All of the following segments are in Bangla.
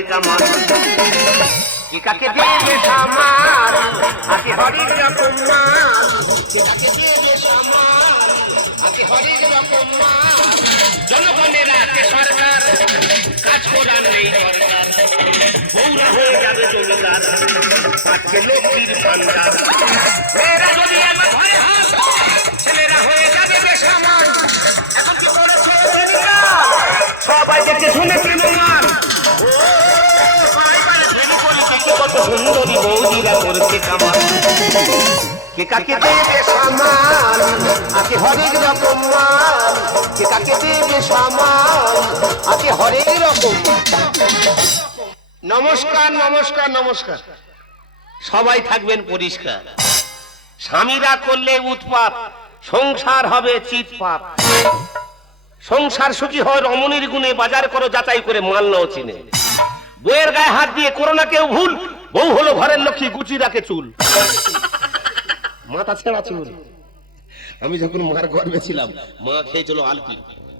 করছে কামাল কে কাকে দেবে সামাল আকে হরির রকম মাল কে কাকে দেবে সামাল আকে হরির রকম মাল জনগণের আছে সরকার কাজ করার নেই সরকার বৌরা হয়ে যাবে জমিদার পাচ্ছে লক্ষ্মীর ভান্ডার মেয়েরা যদি আমার ঘরে হাত ছেলেরা হয়ে যাবে বেসামাল এখন কি করেছে সবাই দেখে শুনে প্রেমমান কত সুন্দরী বৌদিরা করছে কামাল কে কাকে দেবে সামাল আকে হরেক রকম মাল কে কাকে দেবে সামাল আকে হরেক রকম। নমস্কার নমস্কার নমস্কার, সবাই থাকবেন পরিষ্কার। স্বামীরা করলে উৎপাত সংসার হবে চিৎপাত। সংসার সুখী হয় রমণীর গুণে, বাজার করো যাচাই করে মাল নাও চিনে। বউয়ের গায়ে হাত দিয়ে করো না কেউ ভুল, বউ হলো ঘরের লক্ষ্মী গুচি রাখে চুল। মাথা ছেঁড়া চুল। আমি যখন মার গর্ভে ছিলাম মা খেয়েছিল আলপি,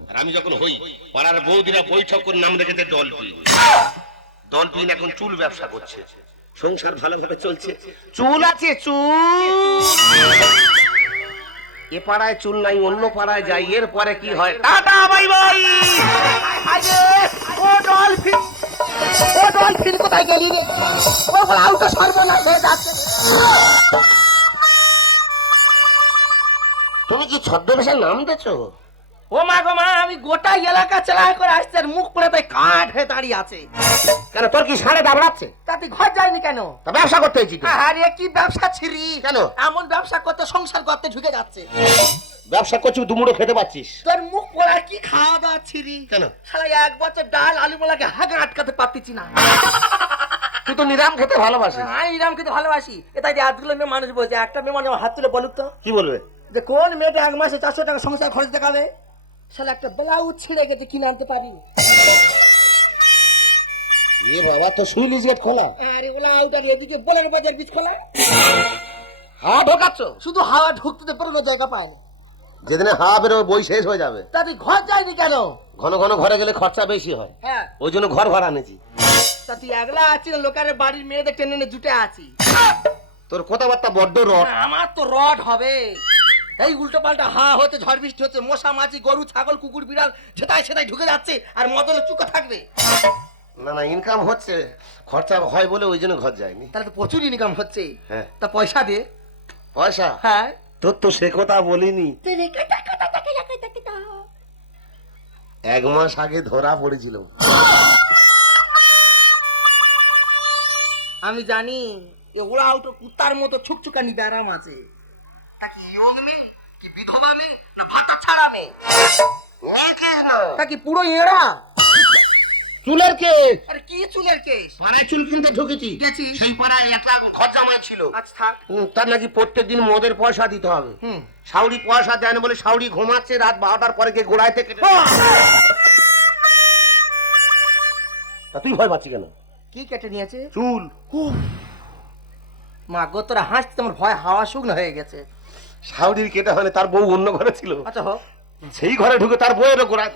আর আমি যখন হই পাড়ার বৌদিরা বৈঠক করে নাম রেখেছে ডলপি। ডলপিন এখন চুল ব্যবসা করছে, সংসার ভালোভাবে চলছে। চুল আছে চুল, এ পাড়ায় চুল নাই অন্য পাড়ায় যাই, এর পরে কি হয় টাটা বাই বাই। ও ডলফিন, ও ডলফিন কোথায় গেলি রে? ও বলাও তো সর্বনাশ হয়ে যাচ্ছে। তুমি কি ছদ্মবেশের নাম দিয়েছো? ও মা গো মা, আমি গোটা এলাকা চালাই করে আসছে, আর মুখ পড়ে তাই কাঠ হয়ে দাঁড়িয়ে আছে। কেন তোর কি সাড়ে দাবড়াচ্ছে? তাতে ঘর যায়নি কেন? তা ব্যবসা করতে হয়েছি তো। আরে কি ব্যবসা ছিরি? কেন? এমন ব্যবসা করতে সংসার করতে ঢুকে যাচ্ছে। ব্যবসা করছি দুমুড়ো খেতে পাচ্ছিস? তোর মুখ পড়া কি খাওয়া দাওয়া ছিরি? কেন? শালা এক বছর ডাল আলু বলাকে হাগে আটকাতে পারতেছি না। তুই তো নিরাম খেতে ভালোবাসিস। আমি নিরাম খেতে ভালোবাসি। এটাই যে আজগুলো মেয়ে মানুষ বলছে, একটা মেয়ে মানুষ হাত তুলে বলুক তো কি বলবে? যে কোন মেয়েটা এক মাসে 400 টাকা সংসার খরচ দেখাবে? শালা একটা ব্লাউজ ছিঁড়ে গেছে, কিনে আনতে পারি। এ বাবা, তো সুইচ গেট খোলা। আরে ব্লাউজ আর এদিকে বলের বাজার বীজ খোলা। হাওয়া ঢোকাচ্ছ? শুধু হাওয়া ঢুকতে তো বেরোনোর জায়গা পায়নি। যেদিনে হাওয়া বেরোবে বই শেষ হয়ে যাবে। তাতে ঘর যায়নি কেন? ঘন ঘন ঘরে গেলে খরচা বেশি হয়, হ্যাঁ ওই জন্য ঘর ভাড়া নিয়েছি। তা তুই একলা আছিস, লোকের বাড়ির মেয়েদের টেনে টেনে জুটে আছি। তোর কথাবার্তা বড্ড রড। আমার তো রড হবে। এই উল্টো পাল্টা হাওয়া হচ্ছে, ঝড় বৃষ্টি হচ্ছে, মশা মাছি গরু ছাগল কুকুর বিড়াল যেটাই সেটাই ঢুকে যাচ্ছে, আর মদলে চুকা থাকবে। না না, ইনকাম হচ্ছে, খরচা হয় বলে ওই জন্য ঘর যায়নি। তাহলে তো প্রচুর ইনকাম হচ্ছে। হ্যাঁ। তা পয়সা দে। পয়সা? হ্যাঁ। তোর তো সে কথা বলিনি। 1 মাস আগে ধরা পড়েছিল। আমি জানি এ ওরা তো কুত্তার মতো ছুকছুকানি ব্যারাম আছে। তা কি পুরো এড়া? চুলের কেস? আরে কি চুলের কেস? পাড়ায় চুল কিনতে ঢুকেছি, গেছি। সেই পাড়ায় 1 লাখ খরচা আমার ছিল। আচ্ছা থাক। তার নাকি প্রত্যেক দিন মদের পয়সা দিতে হবে। শাউরি পয়সা দেয় না বলে শাউরি ঘুমাচ্ছে, রাত 12টার পরে গিয়ে গোড়ায় থেকে। তা তুই ভয় পাচ্ছি কেন? কি কেটে নিয়েছে? চুল। মা গো, তোরা হাসতে আমার ভয় হাওয়া শুকনো হয়ে গেছে। শাউরির কেটে হলে তার বউ অন্য ঘরে ছিল, আচ্ছা হোক। সেই ঘরে ঢুকে তার বউয়েরও গোড়ায়।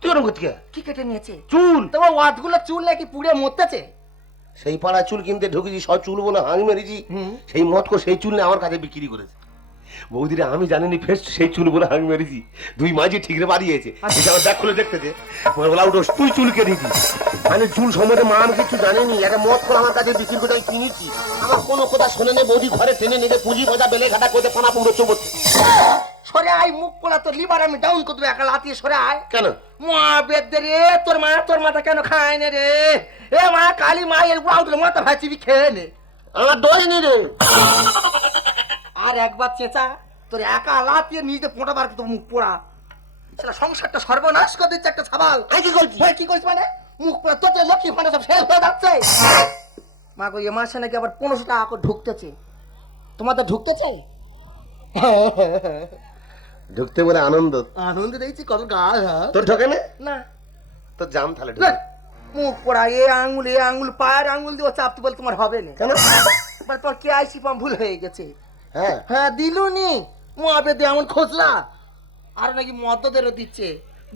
তুই ওরকম করতে কি কেটে নিয়েছে? চুল। তোমার ওয়াদগুলো চুল নাকি পুড়ে মরতেছে? সেই পাড়ায় চুল কিনতে ঢুকেছি, সব চুল বলে হাঙ মেরেছি। সেই মতকো সেই চুল নিয়ে আমার কাছে বিক্রি করেছে। বৌদিরা আমি জানিনি ফের সেই চুল বলে হাঙ মেরেছি। 2 মাঝে ঠিকরে বাড়িয়েছে, ব্যাগ খুলে দেখতেছে, বলা উঠো তুই চুল কেটেছি। মানে চুল সম্বন্ধে মা আমি কিছু জানিনি, একটা মদ করে আমার কাছে বিক্রি করে আমি কিনেছি। আমার কোনো কথা শোনে নেই, বৌদি ঘরে টেনে নিয়ে পুঁজি বোঝা বেলে ঘাটা করে পানা পুরো চোবচ্ছে। সরে আয়, মুখ পোড়া তোর লিভার আমি ডাউন করে দেবো একা লাতিয়ে। সরে আয়। কেন? মা বেদে রে, তোর মাথা কেন খায় না রে? এ মা কালী মা, এর উঠলে মাথা ভাইচিবি খেয়ে নে। আমার দোষ নেই রে। আর একবার চেঁচা, তোর একা লাতিয়ে নিজে পোঁটা বার করতে মুখ পোড়া। সেটা সংসারটা সর্বনাশ করে দিচ্ছে একটা ছাবাল। কি করছি? কি করছিস মানে? মুখ পোড়া তোর যে লক্ষ্মী ফান্ডা সব শেষ হয়ে যাচ্ছে। মা গো, এ মাসে নাকি আবার 1500 টাকা করে ঢুকতেছে। তোমার তো ঢুকতেছে? ঢুকতে বলে আনন্দ আনন্দ দেখছি কত গাল। তোর ঢোকে না? না তোর জাম তাহলে মুখ পোড়া, এ আঙুল পায়ের আঙুল দিয়ে চাপতে বলে তোমার হবে না কেন? তারপর কে আইসি পাম ভুল হয়ে গেছে। হ্যাঁ হ্যাঁ দিলুনি মহাবেদে এমন খোঁজলা। আর নাকি মদদেরও দিচ্ছে।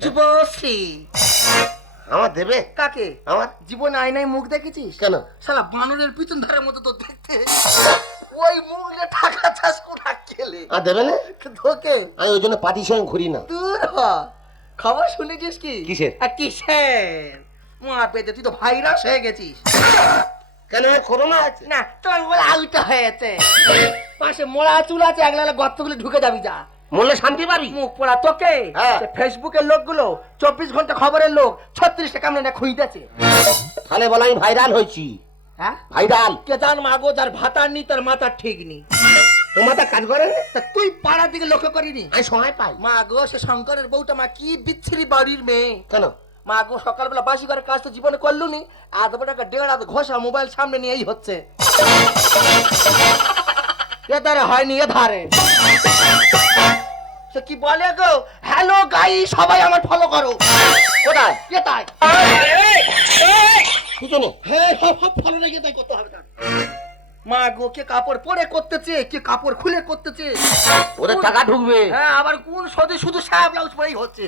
যুবশ্রী। আমার দেবে? কাকে? আমার। জীবনে আয়নায় মুখ দেখেছিস? কেন? শালা বানরের পিছন ধারের মতো তো দেখতে। ওই মুখ নিয়ে টাকা চাষ করে খেলে আর দেবে না? তোকে আমি ওই জন্য পার্টির সঙ্গে ঘুরি না। দূর হ। খবর শুনেছিস কি? কিসের? আর কিসের? মা পেতে তুই তো ভাইরাস হয়ে গেছিস। কেন, করোনা আছে? না তোর বলে আউটা হয়েছে। পাশে মোড়া চুল আছে, একলা গর্তগুলো ঢুকে যাবি যা। মরলে শান্তি পাবি? মুখ পোড়া তোকে। হ্যাঁ। ফেসবুকের লোকগুলো 24 ঘন্টা খবরের লোক 36টা কামড়ে না খুঁজতেছে। তাহলে বল আমি ভাইরাল হয়েছি। হ্যাঁ ভাইরাল? কে জান মাগো, যার ভাতার নি তার মাথার ঠিক নি। তোমার তা কাজ করে না? তা তুই পাড়ার দিকে লক্ষ্য করিনি? আমি সময় পাই। মা গো, সে শঙ্করের বউটা মা কি বিচ্ছিরি বাড়ির মেয়ে। কেন? মা গো, সকালবেলা বাসি করে কাজ তো জীবনে করলু নি, আধ টাকা দেড় হাত ঘষা মোবাইল সামনে নিয়েই হচ্ছে। এ ধারে হয়নি, এ ধারে সে কি বলে গো, হ্যালো গাই সবাই আমার ফলো করো। কোথায়? কে তাই? পিছনে। হ্যাঁ ফলো রেখে তাই করতে হবে না। মা গো, কে কাপড় পরে করতেছে, কে কাপড় খুলে করতেছে। ওদের টাকা ঢুকবে। হ্যাঁ, আবার কোন সদে শুধু সায়া ব্লাউজ পরেই হচ্ছে।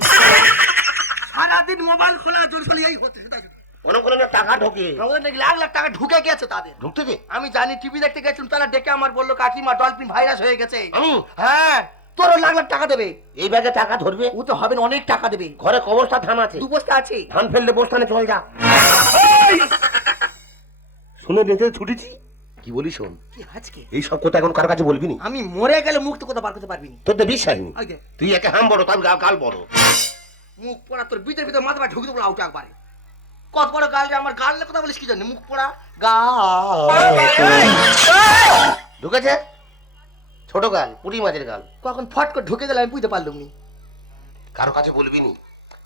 সারাদিন মোবাইল খোলা জোর ফলে এই হচ্ছে। মনে করে না টাকা ঢোকে। আমাদের নাকি লাখ লাখ টাকা ঢুকে গেছে তাদের। ঢুকতেছে? আমি জানি, টিভি দেখতে গেছিলাম, তারা ডেকে আমার বললো কাকিমা ডলফিন ভাইরাস হয়ে গেছে। আমি? হ্যাঁ, তোরও লাখ লাখ টাকা দেবে। এই ব্যাগে টাকা ধরবে? ও তো হবে না, অনেক টাকা দেবে। ঘরে কবরটা ধান আছে। 2 বস্তা আছে। ধান ফেললে বস্তানে চল যা। শুনে নিতে ছুটেছি। কি বলি শোন, কি আজকে এই সব কথা এখন কার কাছে বলবি নি। আমি মরে গেলে মুখ তো কথা বার করতে পারবি না। তোর তো বিশ্বাস নেই। আগে তুই একে হাম বড়, তার গাল বড়। মুখ পোড়া, তোর ভিতরে ভিতরে মাথা ঢুকে দেবো আউট একবারে। কত বড় গাল রে আমার, গাল কথা বলিস কি জানি? মুখ পোড়া গাল ঢুকেছে? ছোট গাল, পুঁটি মাছের গাল। কখন ফট করে ঢুকে গেলে আমি বুঝতে পারলাম নি। কারো কাছে বলবি নি।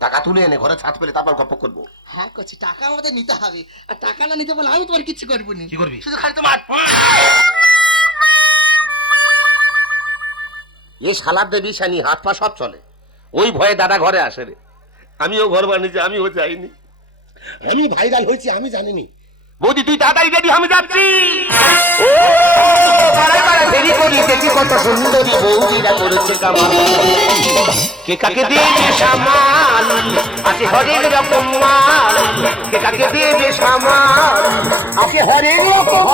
টাকা তুলে এনে ঘরে ছাদ পেলে তারপর গপ্প করবো। হ্যাঁ করছি, টাকা আমাদের নিতে হবে। আর টাকা না নিতে বলে আমি তোমার কিচ্ছু করবো না। কি করবি? শুধু খালি তোমার এই শালার দেবী শানি, হাত পা সব চলে। ওই ভয়ে দাদা ঘরে আসে রে। আমিও ঘর বানিয়েছি, আমিও যাইনি। আমি ভাইরাল হয়েছি, আমি জানিনি। বৌদি তুই তাড়াতাড়ি রেডি, আমি যাচ্ছি। ও বাড়াই বাড়াই দেরি করি, দেখি কত সুন্দরী বৌদিরা করেছে কামাল। কে কাকে দেবে সামাল, আছে হরেক রকম মাল। কে কাকে দেবে সামাল, আছে হরেক রকম।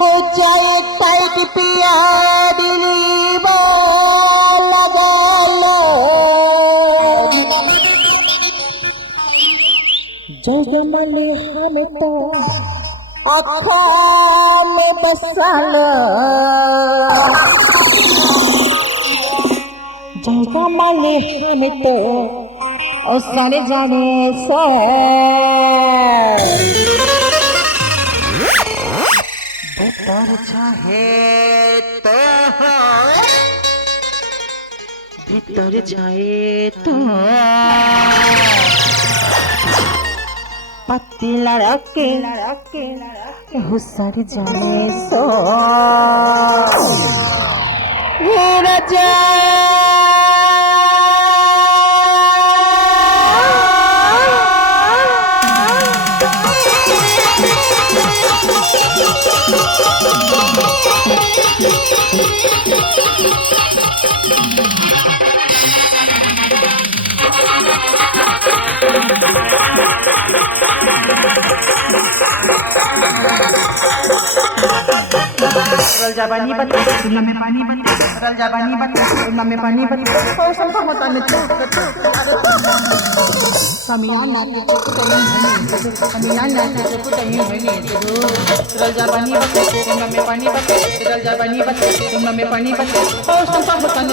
हो जाए टाइट प्यारी लगा लो जगमले हमें तो आँखों में बसा लो जगमले हमें तो सर जाने से भीतर चाहे तो भीतर जाए तो पत्ती लड़के हुसर जाने सो राजा रल जाबानी बत्ती दुनिया में पानी बत्ती रल जाबानी बत्ती दुनिया में पानी बत्ती ओ संभव होता न तो समियाना के कुतई भनी समियाना के कुतई भनी रल जाबानी बत्ती दुनिया में पानी बत्ती रल जाबानी बत्ती दुनिया में पानी बत्ती ओ संभव होता न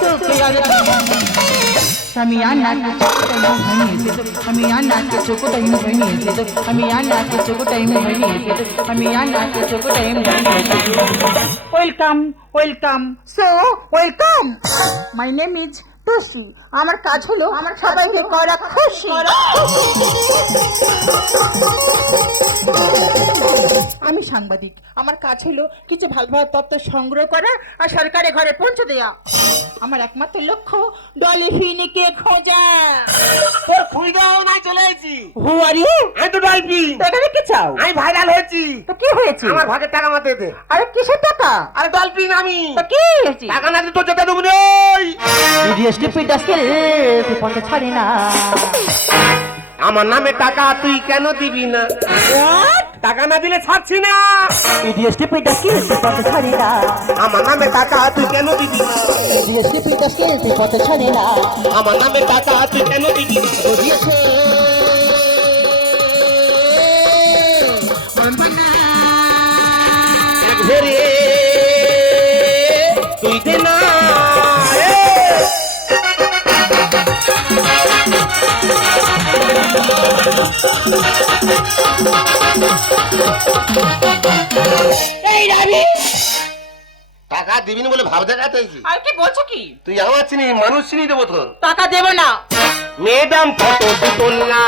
तो यार समियाना के कुतई भनी समियाना के कुतई भनी समियाना के कुतई भनी समियाना के कुतई भनी welcome welcome so welcome my name is Tusi আমার কাজ হলো সবাইকে করা খুশি আমি সাংবাদিক আমার কাজ হলো কিছু ভালো ভালো তথ্য সংগ্রহ করা আর সরকারের ঘরে পৌঁছে দেওয়া আমার একমাত্র লক্ষ্য ডলফিনকে খোঁজা। তোর খুঁজে দাও নাই চলে এসেছি। হু আর ইউ? আমি তো ডলফিন। এখানে কি চাও? আমি ভাইরাল হয়েছি। তো কি হয়েছে? আমার ভাগের টাকা মাতে দে। আরে কিসের টাকা? আরে ডলফিন আমি। তো কি হয়েছে? টাকা না দিলে তোর যেতে দেবো না। ইডিয়েট পিটাসকে তুই পথে ছাড়ি না। আমার নামে টাকা তুই কেন দিবি না? টাকা না দিলে ছাড়ছি না। ইডিয়েট পিটাসকে তুই পথে ছাড়ি না। আমার নামে টাকা তুই কেন দিবি না? ইডিয়েট পিটাসকে তুই পথে ছাড়ি না। আমার নামে টাকা তুই কেন দিবি না? এক ভেরে তুই দে না। টাকা দিবি না বলে ভাব দেখাতেছি। আর কি বলছো কি? তুই আমার চিনি মানুষ চিনি দেবো তোর। টাকা দেব না। ম্যাডাম ফটো দুটো না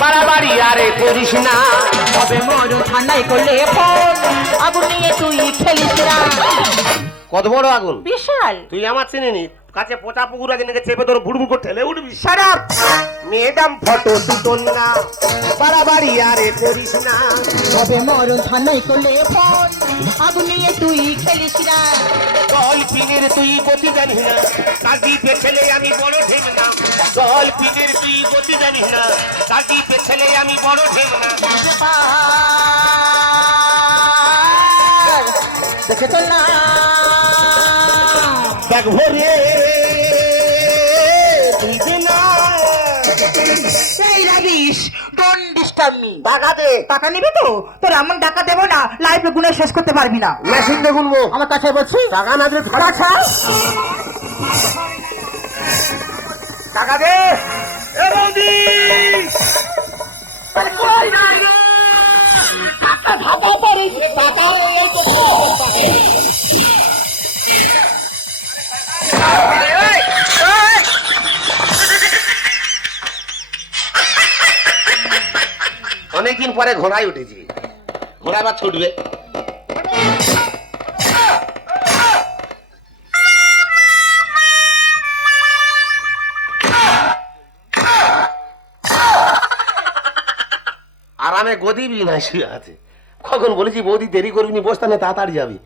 বাড়াবাড়ি আরে করিস না। তবে মরু ঠান্ডাই করলে ফোন আগুন নিয়ে তুই খেলিস না। কত বড় আগুন! বিশাল। তুই আমার চিনি নি কাছে পচা পুকুর আছে নাকি চেপে তোর ভুড়ভুড় করে ঠেলে উঠবি। শারাপ। ম্যাডাম ফটো দুটো না বাড়াবাড়ি আরে করিস না। তবে মরু ঠান্ডাই করলে ফোন আগুন নিয়ে তুই খেলিস না। ডলফিনের তুই গতি জানিস না, কাজী পেছলে আমি বড় ঢেম না। ডলফিনের তুই গতি জানিস না, কাজী পেছলে আমি বড় ঢেম না। দেখে চল না। ব্যাগ ভরে তুই দে না। এই রাবিশ, ডোন্ট ডিস্টার্ব মি। টাকা দে। টাকা নিবি তো? তোর এমন টাকা দেবো না লাইফে গুনে শেষ করতে পারবি না। মেশিন দিয়ে গুনবো। আমার কাছে বলছি টাকা না দিলে ধরা ছাড়। টাকা দে। এ বৌদি অনেকদিন পরে ঘোড়ায় উঠেছি। ঘোড়া আবার ছুটবে। আরামে গদি বিনা শুয়ে আছে। কখন বলেছি বৌদি দেরি করবি নি, বসতে না তাড়াতাড়ি যাবি।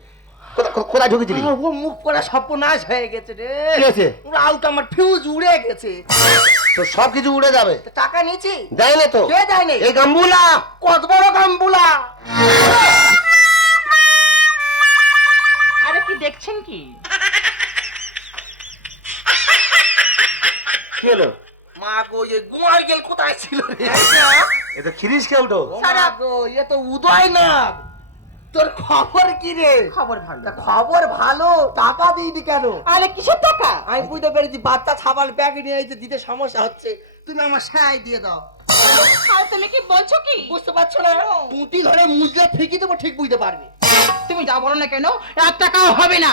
কোথায় ঢুকেছিলি? ও মুখ পড়া সর্বনাশ হয়ে গেছে রে। কি হয়েছে? আউট আমার ফিউজ উড়ে গেছে। তো সব কিছু উড়ে যাবে। তো টাকা নিয়েছি? দেয় না তো। কে দেয়নি? এই গাম্বুলা। কত বড় গাম্বুলা! আরে কি দেখছেন কি? কি হলো? মা গো, এই গুয়ার গেল কোথায় ছিল রে? এ তো খিরিস খেয়ে উঠো। ও মা গো, এ তো উদয় না। তোর খবর কি রে? খবর ভালো। তা খবর ভালো, টাকা দিইনি কেন? আরে কিসের টাকা? আমি বুঝতে পেরেছি বাচ্চা ছাবাল ব্যাগ নিয়ে এসে দিতে সমস্যা হচ্ছে। তুমি আমার সাই দিয়ে দাও। আর তুমি কি বলছো কি? বুঝতে পারছো না? পুঁটি ধরে মুজলে ফেঁকি দেবো, ঠিক বুঝতে পারবে। তুমি যা বলো না কেন, 1 টাকাও হবে না।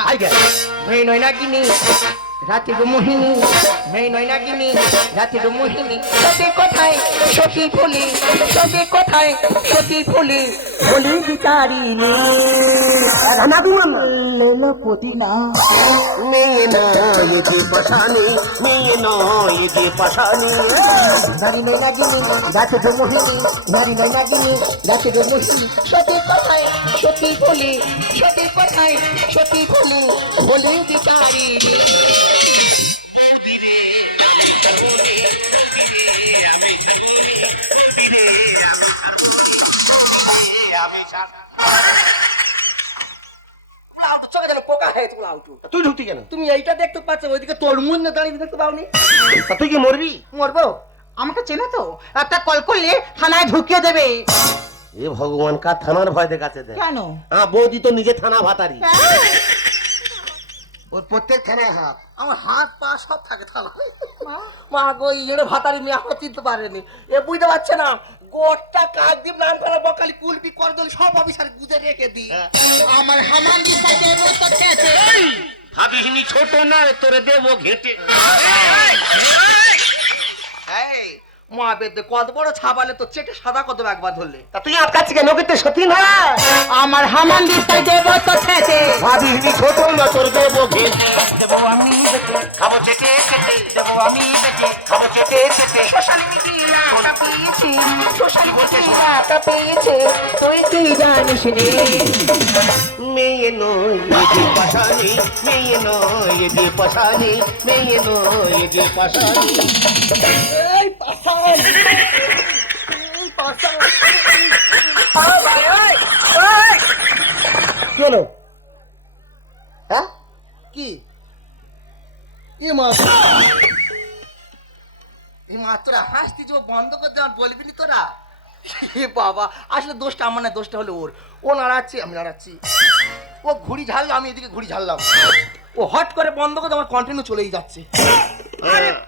মেয়ে নয় না কিনি রাতে গো মোহিনী, মেয়ে নয় না কিনি রাতে গো মোহিনী। সবে কোথায় সখী ফুলি, সবে কোথায় সখী ফুলি, বলি বিচারিনি লেলো পুদিনা। মেয়ে নয় যে পাশানি, মেয়ে নয় যে পাশানি। নারী নয় না কিনি রাতে গো মোহিনী, নারী নয় না কিনি রাতে গো মোহিনী। সবে কোথায় সখী ফুলি, সবে কোথায় সখী ফুলি, বলি বিচারিনি। চোখে যেন পোকা হয়ে তুলা উঠু। তুই ঢুকতি কেন? তুমি এইটা দেখতে পাচ্ছ, ওইদিকে তরমুজ না দাঁড়িয়ে দেখতে পাওনি? তা তুই কি মরবি? মরবো? আমাকে চেনো তো? একটা কল করলে থানায় ঢুকিয়ে দেবে। এ ভগবান, কার থানার ভয় দেখাচ্ছে দেখ। কেন? বৌদি তো নিজে থানা ভাতারি। ওর প্রত্যেক থানায় হাত, আমার হাত পা সব থাকে থানা। মা গো, ইয়ে ভাতারি মেয়ে আমার চিনতে পারেনি। এ বুঝতে পারছে না, গোটা কাকদ্বীপ নাম করা বকালি কুলপি করদল সব অফিসার গুজে রেখে দিই। আমার হামান দিশাকে মতো খেতে। ভাবিসনি ছোট না তোরে দেবো ঘেটে। মা বেদে কত বড় ছাবালে তো চেটে সাদা কত একবার ধরলে। তা তুই আটকাচ্ছি কেন? কিন্তু সত্যি না। আমার হামান দিশাকে মতো খেতে। ভাবিসনি ছোট না তোর দেবো ঘেটে। দেবো আমি বেটে, খাবো চেটে চেটে, দেবো আমি বেটে। খাবো চেটে চেটে। সোশ্যাল মিডিয়াটা পেয়েছি, সোশ্যাল মিডিয়াটা পেয়েছে, তুই কি জানিস রে? মেয়ে নয় এ যে পাশানি, মেয়ে নয় এ যে পাশানি, মেয়ে নয় এ যে পাশানি। এই পাশান, এই পাশান। ভাই, ওই, ওই। কি হলো? হ্যাঁ কি কি মাছ? এই মাছ তোরা হাসতি যে বন্ধ করে দেওয়ার বলবি নি তোরা? এ বাবা, আসলে দোষটা আমার না, দোষটা হলো ওর। ও নাড়াচ্ছে, আমি নাড়াচ্ছি। ও ঘুড়ি ঝাড়লো, আমি এদিকে ঘুড়ি ঝাড়লাম। ও হট করে বন্ধ করে আমার কন্টিনিউ চলেই যাচ্ছে।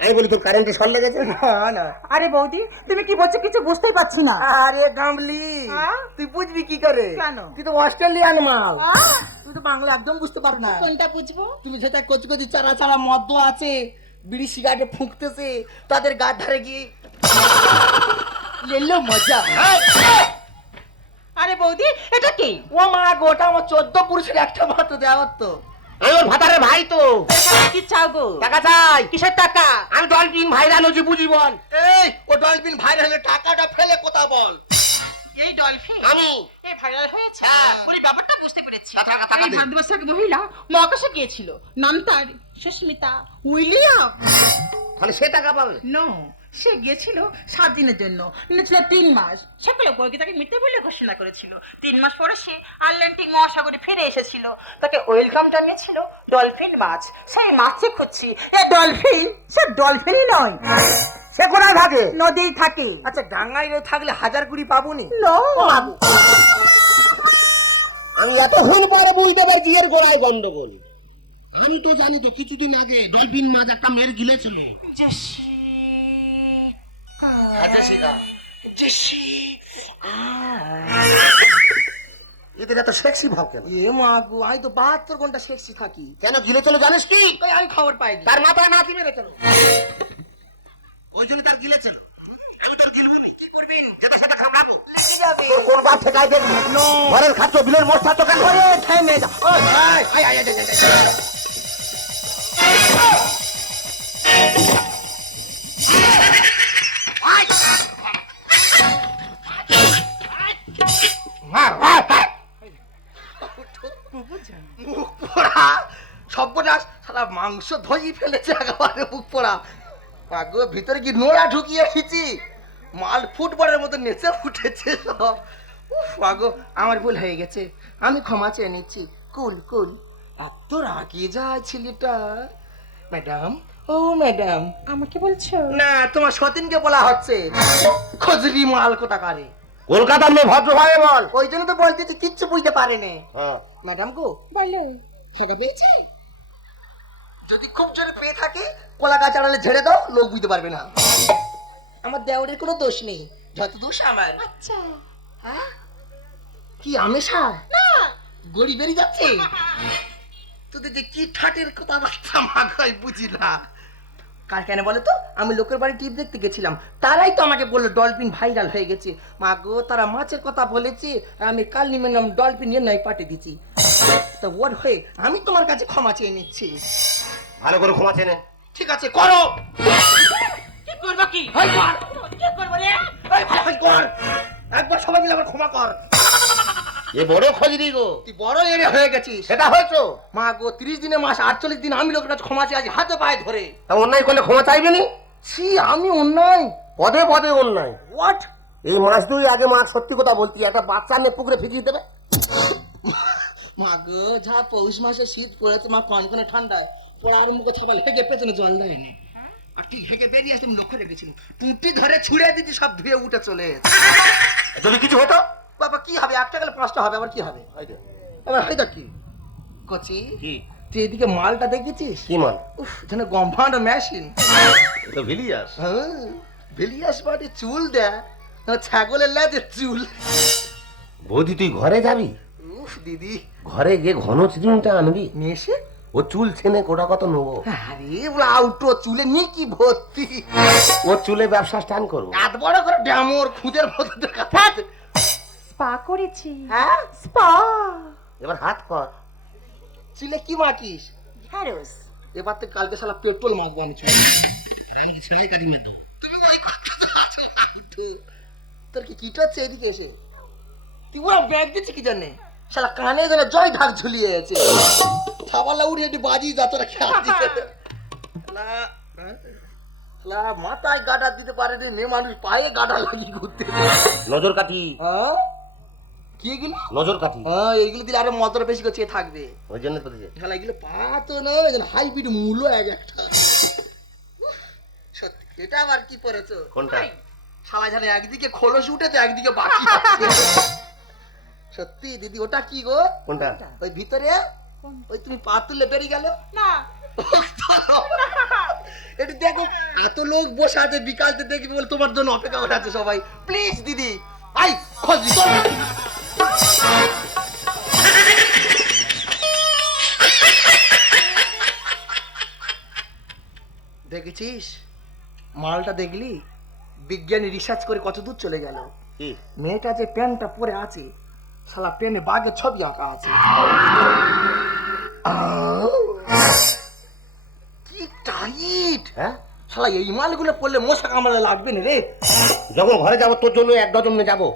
আমি বলি তোর কারেন্টে শর্ট লেগেছে। না না, আরে বৌদি তুমি কি বলছো কিছু বুঝতেই পারছি না। আরে গামলি, হ্যাঁ? তুই বুঝবি কি করে? কেন? তুই তো অস্ট্রেলিয়ান মাল, তুই তো বাংলা একদম বুঝতে পারো না। কোনটা বুঝবো? তুমি যেটা কচি কচি চারা চারা মদ্য আছে, বিড়ি সিগারেটে ফুঁকতেছে, তাদের গার ধারে গিয়ে লেলো মজা। আরে বৌদি এটা কি? ও মা গোটা আমার 14 পুরুষের একটা মাত্র দেওয়ার তো। আমি ওর ভাতারের ভাই তো। কি চাও গো? টাকা চাই। কিসের টাকা? আমি ডলফিন ভাইরাল হচ্ছি, বুঝি বল। এই ও ডলফিন ভাইরাল হলে টাকাটা ফেলে কোথা বল? এই ডলফিন আমি এই ভাইরাল হয়েছে। হ্যাঁ। পুরো ব্যাপারটা বুঝতে পেরেছি। টাকা, টাকা এই দে। ভারতবর্ষের মহিলা মহাকাশে গিয়েছিল, নাম তার সুস্মিতা উইলিয়াম। তাহলে সে টাকা পাবে। নো, সে গিয়েছিল 7 দিনের জন্য, নিয়েছিল 3 মাস। সকলে বইকে তাকে মৃত্যু বলে ঘোষণা করেছিল। 3 মাস পরে সে আটলান্টিক মহাসাগরে ফিরে এসেছিল। তাকে ওয়েলকাম জানিয়েছিল ডলফিন মাছ। সেই মাছই খুঁজছি। এ ডলফিন, সে ডলফিনই নয়, সে কোথায় থাকে? নদীই থাকে। আচ্ছা ডাঙ্গায় থাকলে 1000 কুড়ি পাবো নি? নো, আমি এতক্ষণ পরে বুঝতে পারছি এর গোড়ায় গন্ডগোল। আমি তো জানি তো, কিছুদিন আগে ডলফিন মাছ একটা মেয়ের গিলেছিল। এদের এত সেক্সি ভাব কেন? এ মা গো, আমি তো 72 ঘন্টা সেক্সি থাকি। কেন গিলেছিল জানিস কি? কই আমি খবর পাইনি। তার মাথায় মাছি মেরেছিল, ওই জন্য তার গিলেছিল। আমি তার গিলবুনি, কি করবেন? যেটা সেটা খাবো। তোর কোন বাপ ঠেকাই দেখবি? ঘরের খাচ্ছ, বিলের মোষ খাচ্ছ কেন? ওরে থেমে যা। ওই আয় আয় আয় আয় আয়। মুখ পোড়া সর্বনাশ, সারা মাংস ধই ফেলেছে একেবারে মুখ পোড়া। আগো ভিতরে কি নোড়া ঢুকিয়ে দিয়েছি, মাল ফুটবলের মতো নেচে ফুটেছে সব। উফ আগো, আমার ভুল হয়ে গেছে, আমি ক্ষমা চেয়ে নিচ্ছি। কুল কুল, এত রাগিয়ে যায় ছেলেটা। ম্যাডাম, ও ম্যাডাম। আমাকে বলছো? না, তোমার সতীনকে বলা হচ্ছে। খজরি মাল কোথাকারে। কলকাতার মেয়ে ভদ্র ভাই বল। ওই জন্য তো বলতেছি, কিচ্ছু বুঝতে পারেনি। হ্যাঁ। ম্যাডাম গো, বলো। ফাঁকা পেয়েছে? যদি খুব জোরে পেয়ে থাকে, কলা গাছ আড়ালে ঝেড়ে দাও, লোক বুঝতে পারবে না। আমার দেওয়ারের কোনো দোষ নেই, যত দোষ আমার। আচ্ছা, হ্যাঁ? কি আমেশা না গড়ি বেরিয়ে যাচ্ছে? তোদের যে কি ঠাটের কথাবার্তা মাথায় বুঝি না। কার কেন বলো তো? আমি লোকের বাড়ি টিপ দেখতে গেছিলাম, তারাই তো আমাকে বললো ডলফিন ভাইরাল হয়ে গেছে। মা গো, তারা মাছের কথা বলেছে, আমি কাল নিমে নাম ডলফিন নিয়ে নয় পাঠিয়ে দিচ্ছি। তো ওর হয়ে আমি তোমার কাছে ক্ষমা চেয়ে নিচ্ছি। ভালো করে ক্ষমা চেনে। ঠিক আছে, করো। কি করবো কি? হাই কর, কি করবো রে? এই ভাই, হাই কর। একবার সবাই মিলে আমার ক্ষমা কর। এ বড় খজরি গো। তুই বড় এড়ে হয়ে গেছিস। সেটা হয়তো। মা গো, 30 দিনে মাস 48 দিন আমি লোকের কাছে ক্ষমা চেয়ে আছি হাতে পায়ে ধরে। তা অন্যায় করলে ক্ষমা চাইবে নি? ছি, আমি অন্যায়? পদে পদে অন্যায়। হোয়াট? এই মাস দুই আগে মা সত্যি কথা বলতি, একটা বাচ্চা নিয়ে পুকুরে ফিরিয়ে দেবে। মা গো, যা পৌষ মাসে শীত পড়েছে, মা কনকনে ঠান্ডা পড়ার মুখে ছাপাল হেগে পেছনে জল দেয়নি। আর ঠিক হেগে বেরিয়ে আসতে আমি লক্ষ্য রেখেছিলাম, পুঁটি ধরে ছুঁড়ে দিচ্ছি, সব ধুয়ে উঠে চলে এসেছে। যদি কিছু হতো? বাবা কি হবে, একটা গেলে 5টা হবে, আবার কি হবে? এবার হয়তো কি কচি, কি? তুই এদিকে মালটা দেখেছিস? কি মান? উফ, যেন গম্ফান্ড মেশিন। তো ভিলিয়াস। হ্যাঁ, ভেলিয়াস বাড়ি চুল দেয়, ছাগলের লেজের চুল। বৌদি তুই ঘরে যাবি? উফ দিদি, ঘরে গিয়ে ঘন চিরুনটা আনবি, নিয়ে এসে ও চুল ছেনে কোটা কত নেবো। আরে আউটো চুলে নিকি ভর্তি, ও চুলে ব্যবসা স্টার্ট করবো। এত বড় করে ড্যামোর খুদের মতো দেখা যাচ্ছে। স্পা করেছি। হ্যাঁ, স্পা। এবার হাত কর। চুলে কি মাখিস? হ্যারোস। এবার থেকে কালকে শালা পেট্রোল মাখবো আমি চল। আমি কি সেলাই কাটি মেয়ে তুমি ওই কথা তো আছো না কিন্তু। তোর কি কিট হচ্ছে এদিকে এসে? তুই ওরা ব্যাগ দিচ্ছি কি জানে? শালা কানে যেন জয় ঢাক ঝুলিয়ে আছে। ছাবালা উড়ে একটু বাজি যা তোরা খেয়াল দিতে। না শালা মাথায় গাডা দিতে পারে রে, মেয়ে মানুষ পায়ে গাডা লাগিয়ে ঘুরতে। নজর কাঠি, হ্যাঁ কি এগুলো? নজর কাঠি, হ্যাঁ এইগুলো দিলে আরো মদর বেশি করে চেয়ে থাকবে। ওই জন্য তো দিছে। শালা এগুলো পা তো না, এগুলো হাইব্রিড মূল্য এক একটা। সত্যি এটা আবার কি পড়েছো? কোনটা? শালা জানে একদিকে খোলস উঠেছে একদিকে বাকি আছে। সত্যি দিদি ওটা কি গো? কোনটা? ওই ভিতরে ওই তুমি পা তুললে বেরিয়ে গেল না একটু দেখো এত লোক বসে আছে বিকালতে দেখবি বলে তোমার জন্য অপেক্ষা করে আছে সবাই। প্লিজ দিদি আই খোঁজ চল। দেখেছিস মালটা দেখলি? বিজ্ঞানী রিসার্চ করে কত দূর চলে গেল। কি? মেয়েটা যে প্যান্টটা পরে আছে শালা প্যান্টে বাঘের ছবি আঁকা আছে। কি টাইট! হ্যাঁ? শালা এই মালগুলো পরলে মশা কামড়ালে লাগবে না রে। যখন ঘরে যাবো তোর জন্য 1 ডজন নিয়ে যাবো।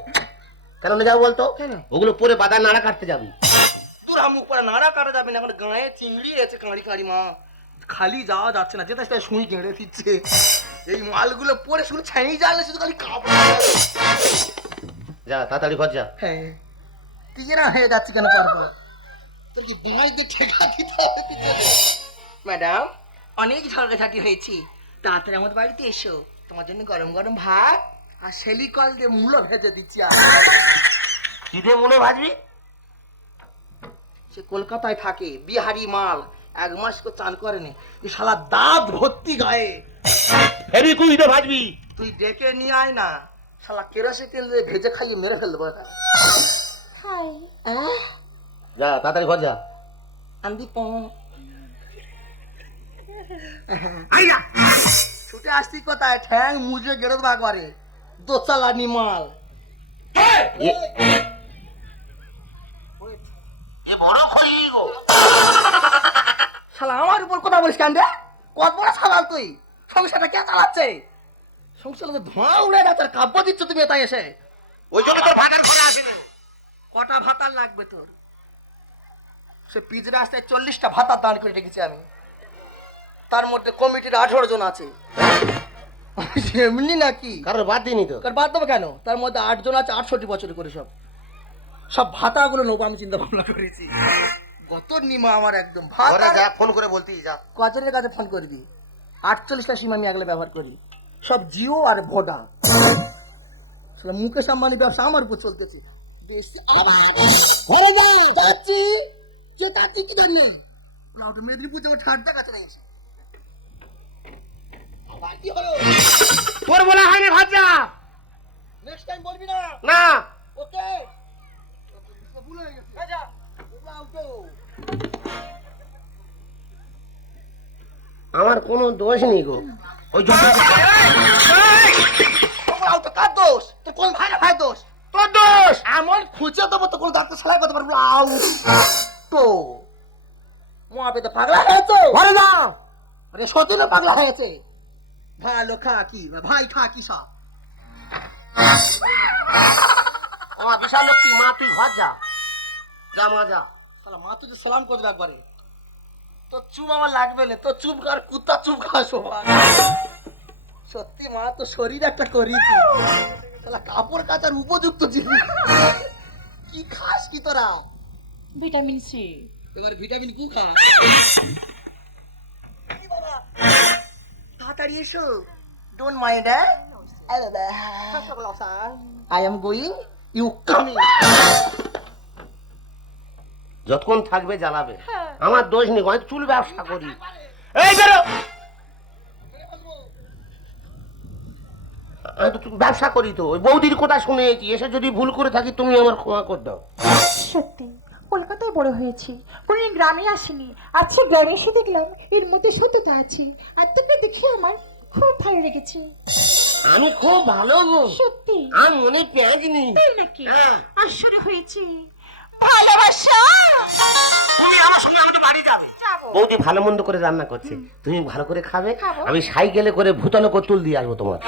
কেন নিয়ে যাবো বলতো? কেন? ওগুলো পরে বাদার নাড়া কাটতে যাবি। দূর মুখ পরে নাড়া কাটা যাবে না, এখন গায়ে চিংড়ি আছে কাঁড়ি কাঁড়ি মা, খালি যাওয়া যাচ্ছে না, যেটা সেটা শুই কেঁড়ে দিচ্ছে। এই মালগুলো পরে শুধু ছাই জানলে শুধু খালি কাপড়। যা তাড়াতাড়ি ঘর যা। হ্যাঁ তিরা হয়ে যাচ্ছে কেন পারবো? তোর কি বাঁশ দিয়ে ঠেকা দিতে হবে পিছনে? ম্যাডাম অনেক ঝগড়াঝাটি হয়েছি, তাড়াতাড়ি আমাদের বাড়িতে এসো, তোমার জন্য গরম গরম ভাত আর সেলিকল দিয়ে মূলো ভেজে দিচ্ছি। কি দিয়ে মনে ভাজবি? সে কলকাতায় থাকে, বিহারি মাল, 1 মাস করে চান করেনি, এই শালা দাঁত ভর্তি গায়ে। হেবি কুই দিয়ে ভাজবি। তুই ডেকে নিয়ে আয় না, শালা কেরোসিন তেল দিয়ে ভেজে খাইয়ে মেরে ফেল দেবো। হাই যা তাড়াতাড়ি ঘর যা। আন্দি পং ছুটে আসতি কোথায়? ঠ্যাং মুজে গেড়ে দেবো একবারে, দোচালা নিমাল। শালা আমার উপর কথা বলিস কেন রে? কত বড় সাবাল তুই? সংসারটা কে চালাচ্ছে? সংসারে তো ধোঁয়া উড়ে যাচ্ছে আর কাব্য দিচ্ছ তুমি তাই এসে। ওই জন্য তোর ভাগার ঘরে আসেনি। কটা ভাতার লাগবে তোর? সে পিচ রাস্তায় 40টা ভাতা দান করে রেখেছি আমি, তার মধ্যে কমিটির 18 জন আছে। এমনি নাকি? কারোর বাদ দিইনি তো। কার বাদ দেবো কেন? তার মধ্যে 8 জন আছে 68 বছর করে, সব ভাতাগুলো নেবো আমি চিন্তা ভাবনা করেছি। গত নিমা আমার একদম ঘরে ভাতা। যা, ফোন করে বলতি যা। কজনের কাছে ফোন করে দিই? 48টা সিম আমি একলা ব্যবহার করি, সব জিও আর ভোডা। মুকেশ আম্বানি ব্যবসা আমার উপর চলতেছে বেশি। আবার ঘরে যা, যাচ্ছি যে তাকে কি জানি না মেদিনীপুর যাবো, ঠাড্ডা কাছে গেছে। আবার কি হলো? তোর বলা হয়নি ঘর যা। নেক্সট টাইম বলবি না। না ওকে ভুল হয়ে গেছে। যা আউটো। আমার কোনো দোষ নেই গো। ওই যত আউটো কার দোষ? তো কোন ভাইরা ভাই দোষ? তোর দোষ। এমন খুঁজে দেবো তো কোন ডাক্তার সেলাই করতে পারবো। আউটো মহাবেদে পাগলা হয়েছে। ঘরে যা। আরে সতীনও পাগলা হয়েছে। ভালো খা কি ভাই, খা কি সব? আমার বিশাল লক্ষ্মী মা, তুই ঘর যা। যা মা যা। শালা মা তুই সালাম করে রাখবারে। তোর চুপ আমার লাগবে না, তোর চুপ আর কুত্তা চুপ খা সবাই। সত্যি মা তো শরীর একটা করিয়েছি, শালা কাপড় কাচার উপযুক্ত জিনিস। কি খাস কি তোরা? Vitamin C. এবার ভিটামিন কু খা। তাড়াতাড়ি এসো, don't mind. I am going, you coming. যতক্ষণ থাকবে জ্বালাবে। আমার দোষ নেই, আমি চুল ব্যবসা করি। এই বেরো। আমি তো ব্যবসা করি তো, ওই বৌদির কথা শুনেছি। এসে যদি ভুল করে থাকি তুমি আমার ক্ষমা করে দাও। সত্যি কলকাতায় বড় হয়েছি, কোনদিন গ্রামে আসিনি। আজকে গ্রামে এসে দেখলাম এর মধ্যে সত্যতা আছে, আর তোকে দেখে আমার খুব ভালো লেগেছে। আমি খুব ভালো গো, সত্যি আর মনে পেঁয়াজ নেই। তাই নাকি? আসলে হয়েছে ভালোবাসা। তুমি আমার সঙ্গে আমাদের বাড়ি যাবে। যাবো। বৌদি ভালো মন্দ করে রান্না করছে, তুমি ভালো করে খাবে, খাবো। আমি সাইকেলে করে ভূতল কতুল দিয়ে আসবো তোমার।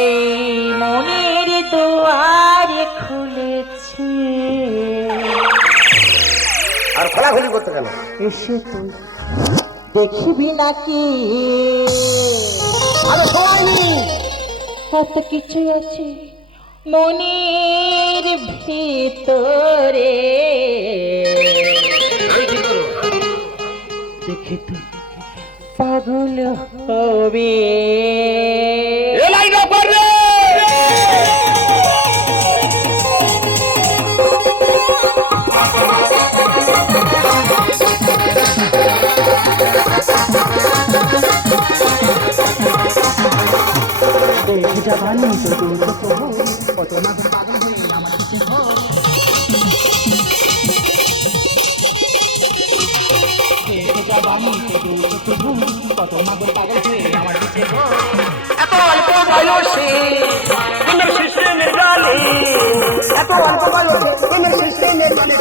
এই মনের দুয়ার খুলেছে, আর খোলাখুলি করতে কেন? এসে তুই দেখিবি নাকি আরো সময় নেই, কত কিছু আছে মনের ভিতরে, আমি কি করবো? দেখে তুই পাগল হবে। এলাই না পারবে। দেখে যাবানি তো দূর কত মাঝে পাগল হয়ে আমার কাছে এত অল্প বয়সে প্রেমের সিস্টেমে জালে, এত অল্প বয়সে প্রেমের সিস্টেমে জালে।